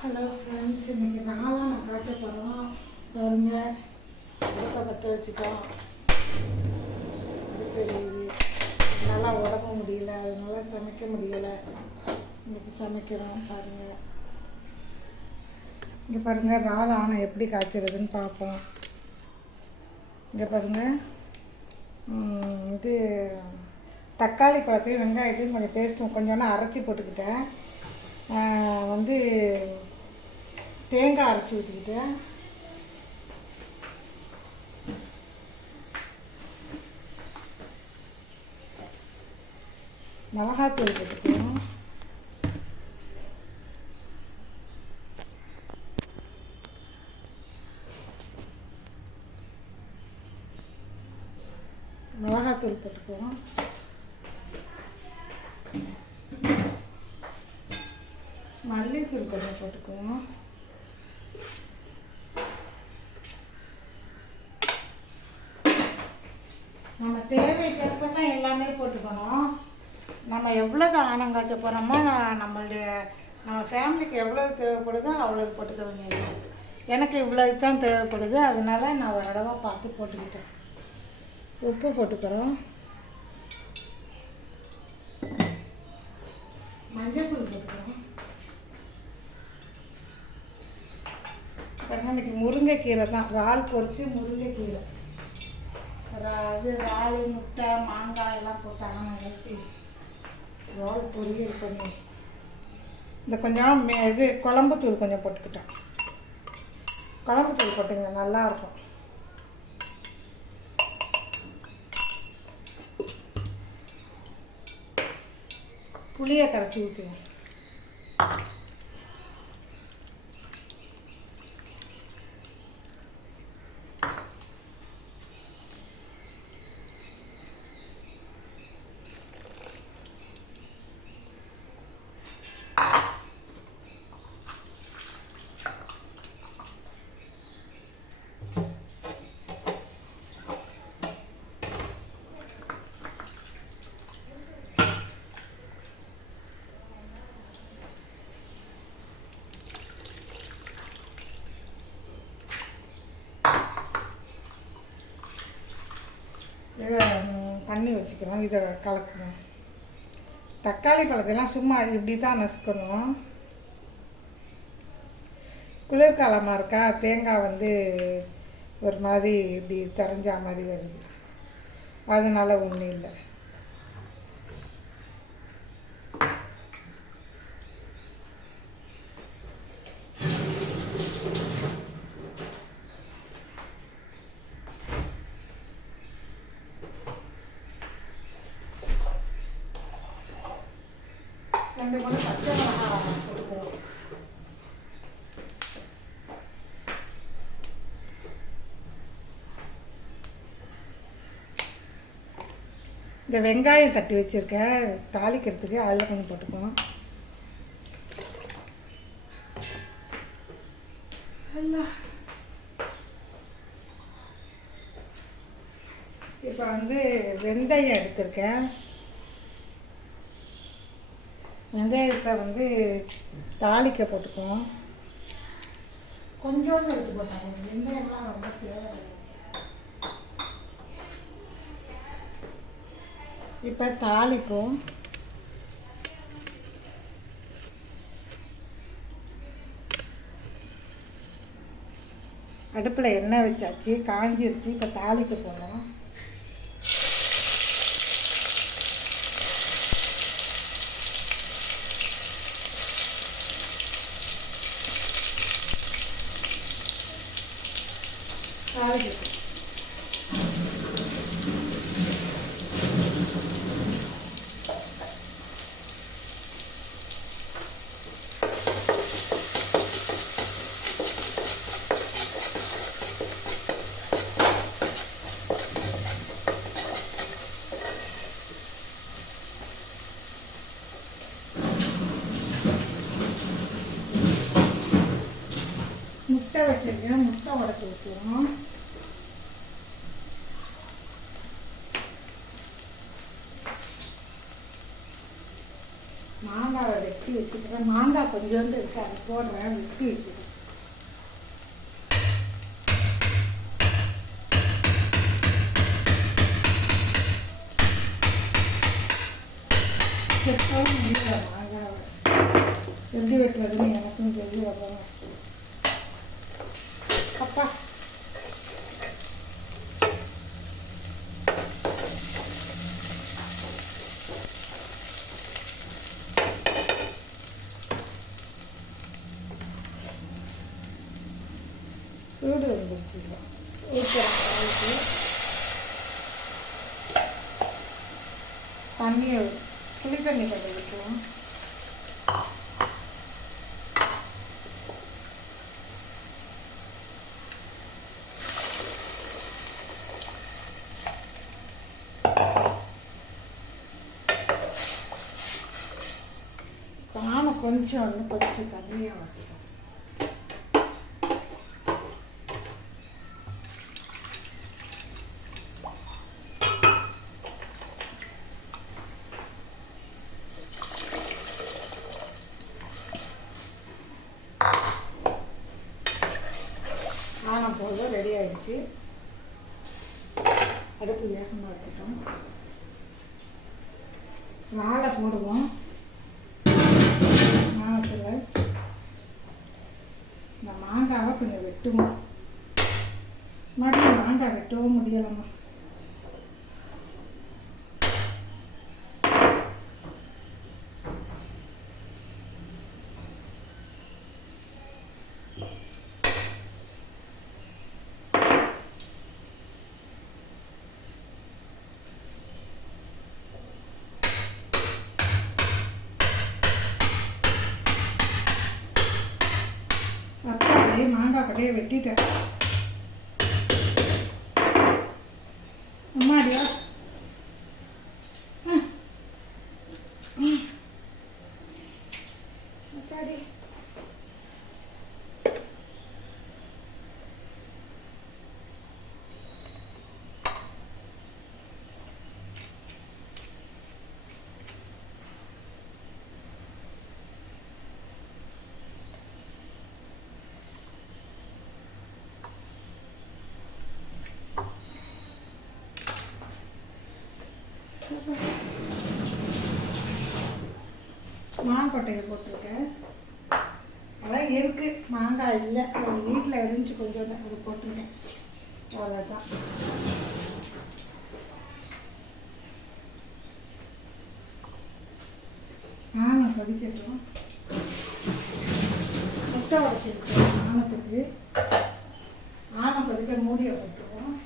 Hello friends, இன்றைக்கி நாளாக நான் காய்ச்ச போகிறோம். பாருங்க, அடுப்பை பற்ற வச்சுட்டோம். அடுப்பு எரியுது. நல்லா உடம்பு முடியல, அதனால சமைக்க முடியலை. இன்றைக்கி சமைக்கிறோம். பாருங்கள், இங்கே பாருங்கள், இறால் ஆணை எப்படி காய்ச்சறதுன்னு பார்ப்போம். இங்கே பாருங்கள், இது தக்காளி பழத்தையும் வெங்காயத்தையும் கொஞ்சம் பேஸ்ட்டும் கொஞ்சோன்னா அரைச்சி போட்டுக்கிட்டேன். தேங்காய் அரைச்சி ஊற்றிக்கிட்டேன். மிளகாத்தூள் போட்டுக்குவோம். மிளகாத்தூள் போட்டுக்குவோம். மல்லித்தூள் கொஞ்சம் போட்டுக்குவோம். நம்ம தேவைக்கேற்ப தான் எல்லாமே போட்டுக்கணும். நம்ம எவ்வளோது ஆணம் காய்ச்ச போகிறோமோ நம்ம ஃபேமிலிக்கு எவ்வளோ தேவைப்படுதோ அவ்வளோது போட்டுக்க வேண்டியது. எனக்கு இவ்வளோது தான் தேவைப்படுது, அதனால நான் ஒரு தடவை பார்த்து போட்டுக்கிட்டேன். உப்பு போட்டுக்கிறோம். மஞ்சள் தூள் போட்டுக்கிறோம். இன்னைக்கு முருங்கைக்கீரை தான், இறால் பொரிச்சு முருங்கைக்கீரை. இறால், முட்டை, மாங்காய் எல்லாம் போட்டாங்க நினச்சி இறால் பொரியல் பண்ணி இந்த கொஞ்சம் இது குழம்புத்தூள் கொஞ்சம் போட்டுக்கிட்டேன். குழம்புத்தூள் போட்டுங்க, நல்லாயிருக்கும். புளியை கரைச்சி ஊற்றுங்க. இதை பண்ணி வச்சுக்கணும். இதை கலக்கணும். தக்காளி பழத்தையெல்லாம் சும்மா இப்படி தான் நசுக்கணும். குளிர்காலமாக இருக்கா, தேங்காய் ஒரு மாதிரி இப்படி தெரிஞ்சா மாதிரி வருது, அதனால ஒன்றும் இல்லை. ரெண்டு மூணு பச்சை மிளகா போட்டுக்கிறோம். இந்த வெங்காயம் தட்டி வச்சுருக்கேன் தாளிக்கிறதுக்கு, அதில் கொஞ்சம் போட்டுக்குவோம். இப்போ வெந்தயம் எடுத்திருக்கேன். வெந்தயத்தை தாளிக்க போட்டுக்குவோம். கொஞ்சோண்டு எடுத்து போட்டாங்க. வெந்தயம்லாம் ரொம்ப தேவை. இப்போ தாளிப்போம். அடுப்பில் எண்ணெய் வச்சாச்சு, காஞ்சிருச்சு. இப்போ தாளிக்க போகிறோம். தாளிக்க முட்டை வச்சுருக்கேன். முட்டை உடச்சி வச்சுருவோம். மாங்காவை வெட்டி வச்சுக்கிறேன். மாங்காய் கொஞ்சோண்டு இருக்கு, அதை போடுறேன். வெட்டி வச்சுக்கிறேன். செட்டவும் முடியல மாங்காவை எப்படி வெட்டுறதுன்னு எனக்கும் தெரியல. அப்பா சூடு வந்துருச்சு. ஊற்றுறேன். தண்ணியை புளி தண்ணி கொஞ்சம் ஊற்றுவோம். காணம் கொஞ்சம் தண்ணியாக வச்சுக்கோம். போல ரெடி ஆகிடுச்சு. அடுப்பு வேகமாக இருக்கட்டும். வாழை போடுவோம். மாங்கத்தில் இந்த மாங்காவை கொஞ்சம் வெட்டுவோம். மறுபடியும் மாங்காய் வெட்டவும் முடியலம்மா. மாங்காய் அப்படியே வெட்டிட்டேன். அம்மாடியா மாங்கொட்டையை போட்டிருக்கேன். அதான் இருக்குது, மாங்காய் இல்லை. அது வீட்டில் இருந்துச்சு கொஞ்சோண்டு, அது போட்டிருக்கேன். அவ்வளோதான். ஆனை கொதிக்கட்டும். முட்டை உடச்சிருக்கேன் ஆனத்துக்கு. ஆனை கொதிக்க மூடியை போட்டுருவோம்.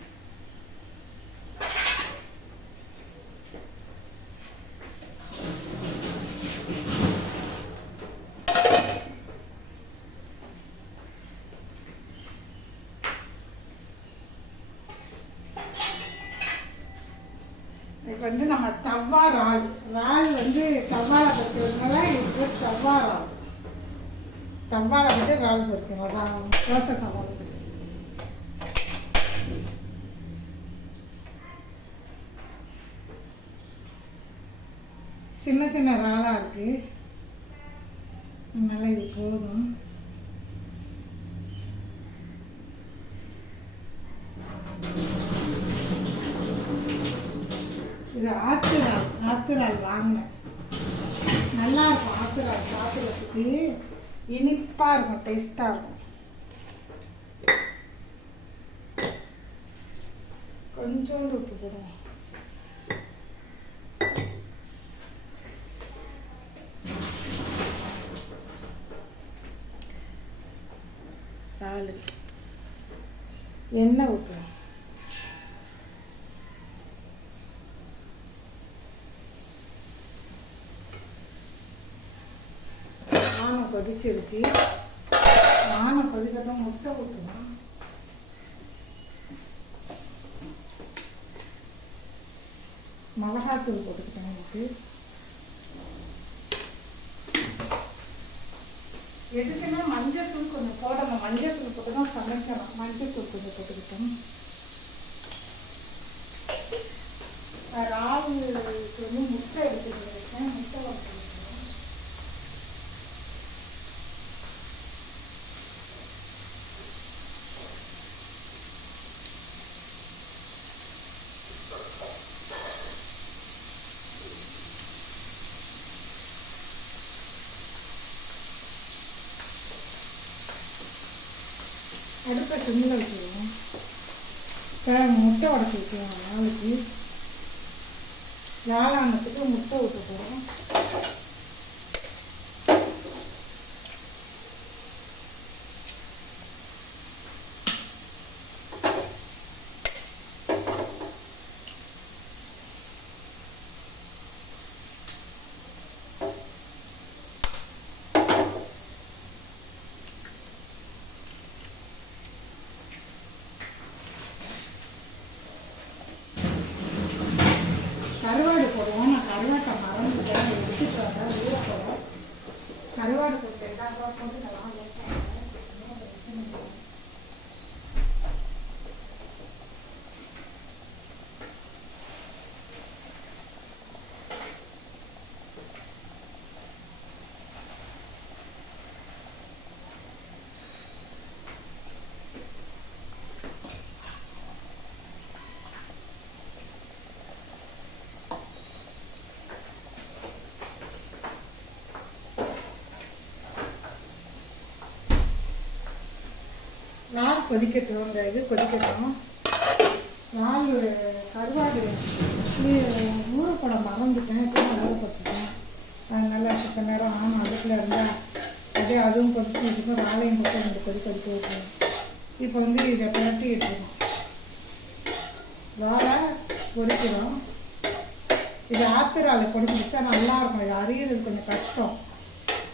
இப்போ வந்து நம்ம தவா இறால் வந்து தவாவில் பொறுக்கிறதுனால இதுக்கு தவா இறால். தவாவில் வந்து இறால் பொறுக்கணும். தோசை தவாவில் சின்ன சின்ன இறாலாக இருக்குது. அதனால் இது போதும். இது ஆத்துரால் வாங்கினேன். நல்லா இருக்கும். ஆத்துரால் சாப்பிட்றதுக்கு இனிப்பாக இருக்கும், டேஸ்ட்டாக இருக்கும். கொஞ்சோண்டு உப்பு போடுவோம். எண்ணெய் ஊற்றுவோம். கொதிச்சிருச்சு. ஆனை கொதிக்கட்டும். முட்டை ஊற்றணும். மிளகாத்தூள் போட்டுக்கிட்டேன். எனக்கு எதுக்குன்னா மஞ்சள் தூள் கொஞ்சம் போடணும். மஞ்சள் தூள் போட்டு தான் சமைக்கணும். மஞ்சள் தூள் கொஞ்சம் போட்டுக்கிட்டோம். இறாலுக்கு வந்து முட்டை எடுத்துக்கிட்டு இருக்கேன். முட்டை வச்சுருக்கேன். அடுப்பை சிம்மில் வச்சுருவோம். இப்போ முட்டை உடச்சி வைக்குவோம். நாளைக்கு வியாழானத்துக்கு முட்டை ஊற்ற போகிறோம். கருவாடு போடுவோம். நான் கருவாட்டை மறந்துட்டேன், எடுத்துட்டு வரேன். ஊற போடுறேன். கருவாடு போட்டு எல்லாரும் போட்டுக்கலாம். நாள் கொதிக்கட்டும். இந்த இது கொதிக்கட்டும். நாள் கருவாடு ஊறப்படம் மறந்துட்டேன். இப்போ ஊறப்பட்டுட்டேன். அதனால சித்த நேரம் ஆமாம் அடுப்பில் இருந்தால் அப்படியே அதுவும் கொதிச்சு வச்சுக்கோ. வாழையும் போட்டு ரெண்டு கொதிக்க வைக்கணும். இப்போ வந்து இதை புரட்டி எடுத்துக்கணும். வாழை பொரிக்கிறோம். இது ஆத்திரால் பொடிச்சிச்சா நல்லாயிருக்கும். இது அறியறது கொஞ்சம் கஷ்டம்,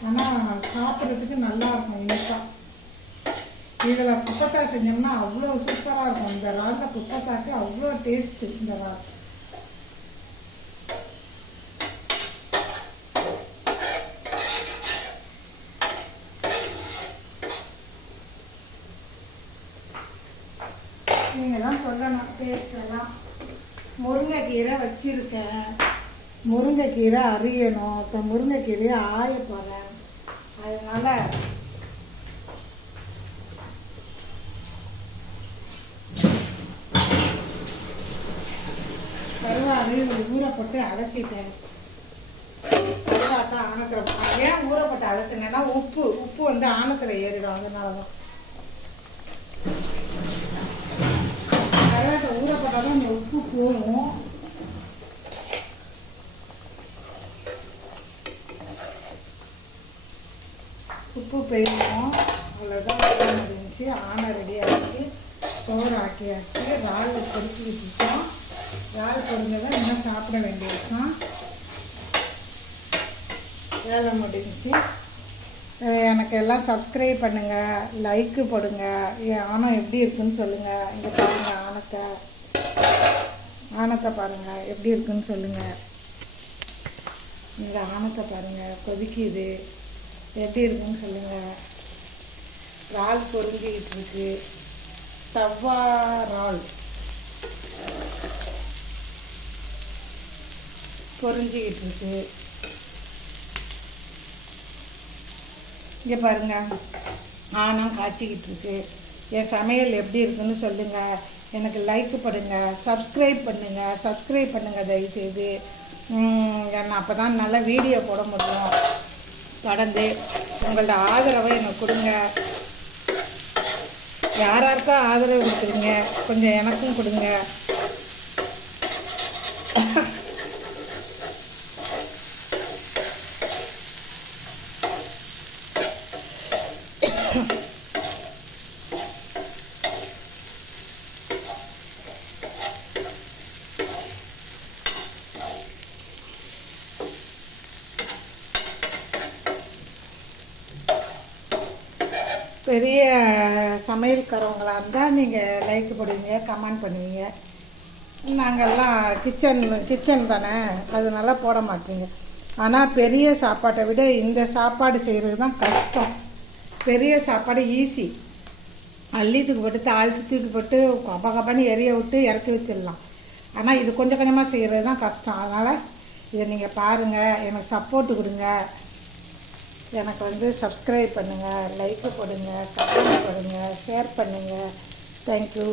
ஆனால் சாப்பிட்றதுக்கு நல்லாயிருக்கும். இனிப்பாக இதில் குப்பத்தா செஞ்சோம்னா அவ்வளோ சூப்பராக இருக்கும். இந்த ராலில் குப்பத்தாக்கு அவ்வளோ டேஸ்ட்டு. இந்த ரால் நீங்கள் தான் சொல்லணும் டேஸ்டெல்லாம். முருங்கைக்கீரை வச்சுருக்கேன். முருங்கைக்கீரை அரியணும். இப்போ முருங்கைக்கீரையை ஆய போகிறேன். அதனால் கருவாடு ஊறப்பட்டு அலசிட்டேன். கருவாட்டை ஆணத்தில் ஏன் ஊறப்பட்டு அலசினேன்னா உப்பு வந்து ஆணத்தில் ஏறிடும். அதனால தான் கருவாட்டை ஊறப்பட்டாலும் அந்த உப்பு போகும். உப்பு பெய்யும். அவ்வளோதான் இருந்துச்சு. ஆணை ரெடி ஆகிடுச்சு. சோறு ஆக்கியாச்சு. ரால் பொரிச்சுக்கிட்டு இருக்கோம். ரால் பொரிஞ்சதான் இன்னும் சாப்பிட வேண்டியிருக்கோம். வேலை முடிஞ்சிச்சு. எனக்கு எல்லாம் சப்ஸ்கிரைப் பண்ணுங்கள், லைக்கு போடுங்க. ஆணம் எப்படி இருக்குன்னு சொல்லுங்கள். இங்கே பாருங்கள் ஆணத்தை பாருங்கள் எப்படி இருக்குன்னு சொல்லுங்கள். இங்கே ஆணத்தை பாருங்கள் கொதிக்குது. எப்படி இருக்குன்னு சொல்லுங்கள். ரால் பொரிஞ்சிக்கிட்டு இருக்கு. தவா ரால் பொரிஞ்சிக்கிட்டு இருக்கு. இங்கே பாருங்க ஆணம் காய்ச்சிக்கிட்டு இருக்கு. என் சமையல் எப்படி இருக்குன்னு சொல்லுங்கள். எனக்கு லைக் பண்ணுங்க, சப்ஸ்கிரைப் பண்ணுங்கள் தயவுசெய்து. அப்போ தான் நல்ல வீடியோ போட முடியும். தொடர்ந்து உங்களோட ஆதரவை எனக்கு கொடுங்க. யாராருக்கோ ஆதரவு கொடுக்குறீங்க, கொஞ்சம் எனக்கும் கொடுங்க. பெரிய சமையல்காரவங்களாக இருந்தால் நீங்கள் லைக் போடுவீங்க, கமெண்ட் பண்ணுவீங்க. நாங்கள்லாம் கிச்சன் தானே, அதனால போட மாட்டீங்க. ஆனால் பெரிய சாப்பாட்டை விட இந்த சாப்பாடு செய்கிறது தான் கஷ்டம். பெரிய சாப்பாடு ஈஸி. அள்ளி தூக்கி போட்டு தாளித்து தூக்கி போட்டு கப்பான்னு எரிய விட்டு இறக்கி வச்சிடலாம். ஆனால் இது கொஞ்சம் கொஞ்சமாக செய்கிறது தான் கஷ்டம். அதனால் இதை நீங்கள் பாருங்கள், எனக்கு சப்போர்ட்டு கொடுங்க. எனக்கு வந்து சப்ஸ்கிரைப் பண்ணுங்கள், லைக்கு போடுங்க, கமெண்ட் போடுங்க, ஷேர் பண்ணுங்கள். தேங்க்யூ.